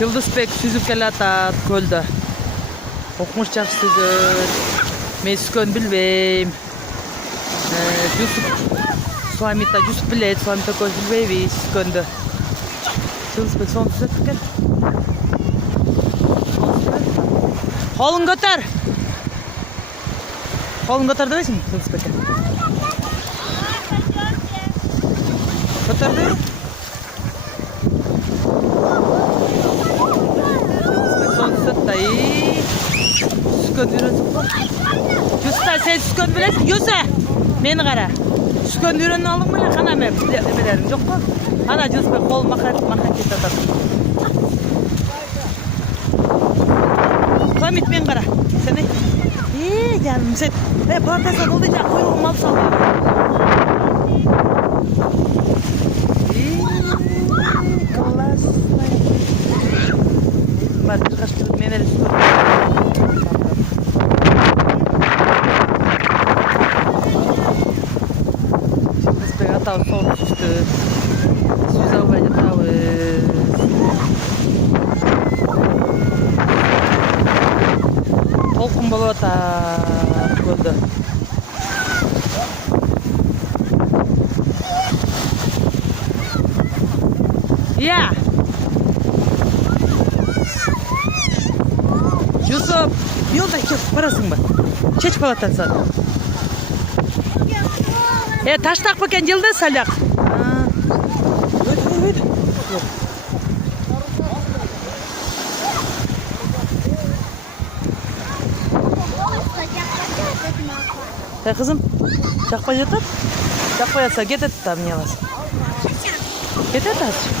Жылдызбек сүзүп келатат көлдө. Окумуш жакшы сүзөт. Мен сүзгөнү билбейм. Жусуп билет, Суамита көз билбейбиз сүзгөндү. Жылдызбек сону сүзөт экен. Колун көтөр. Колун көтөр дебейсиңби Жылдызбекке? Көтөрдү. Süskön үйрөнсүп го. Жуста сен süskön билесиң, Юса. Мени кара. Süskön үйрөнүп алдың беле, кана мен билерим жок го. Ана Жусбек кол махат кетип атат. Хамит мен кара. Сен жаным сен. Бардаса болду жа койгоң алып сал. Класс. Бар кыргаш мен эле сүзгөн. Атабыз соғып түсті. Сүз албай жатабыз. Толқын болып атат көлдө. Иә. Юсуп, жолда кеп барасың ба? Чечип алатан саны. Таштак бекен жылды саляк. Өйдө. Кызым, жакпай жатат. Жакпай жатса кетет да мне вас. Кетет азыр.